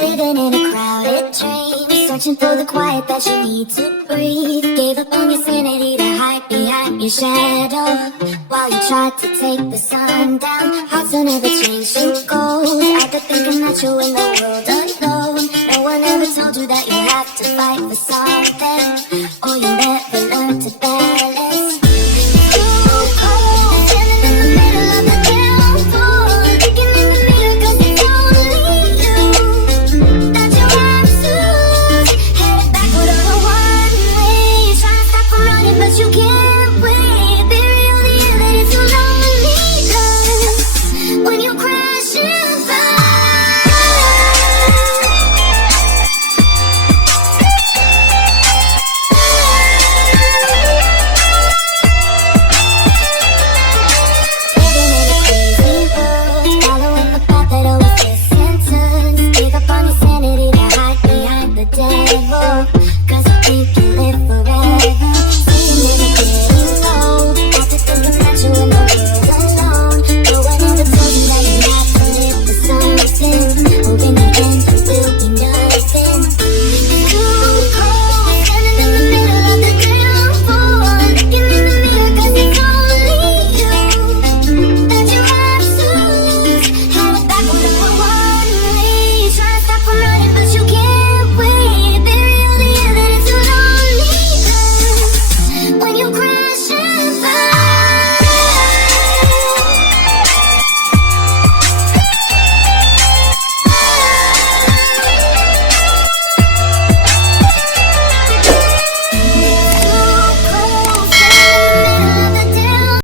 Living in a crowded train, searching for the quiet that you need to breathe. Gave up on your sanity to hide behind your shadow, while you tried to take the sun down. Hearts don't ever change to gold, out there thinking that you're in the world alone. No one ever told you that you have to fight for something, or you never learn to balance. You can't